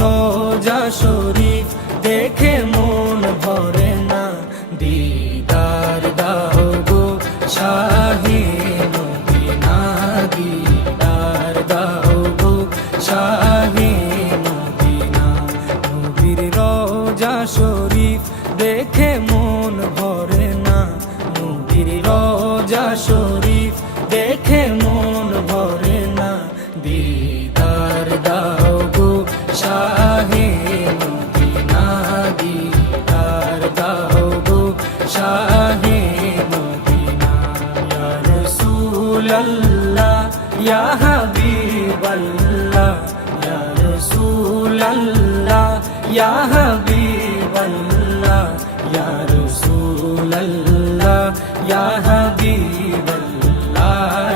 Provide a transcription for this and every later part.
রোজা শরীফ দেখে মন ভরে না, দিদার দাও গো শাহে মদিনা, দিদার দাও গো শাহে মদিনা। নবীর রোজা শরীফ দেখে মন ভরে না, নবীর রোজা শরীফ দেখে মন ভরে না, দিদার দাও গো শাহে মদিনা, দিদার দাও গো শাহে মদিনা। ইয়া রাসূলাল্লাহ ইয়া হাবিবাল্লাহ, ইয়া রাসূলাল্লাহ ইয়া হাবিবাল্লাহ, ইয়া রাসূলাল্লাহ ইয়া হাবিবাল্লাহ,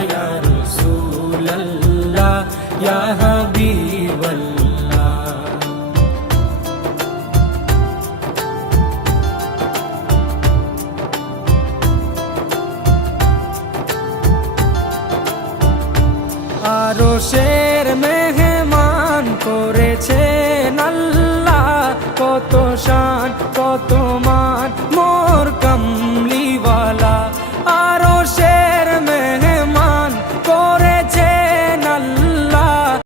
ইয়া রাসূলাল্লাহ ইয়া হাবিবাল্লাহ। আরশের মেহমান করেছেন আল্লাহ, কত শান কত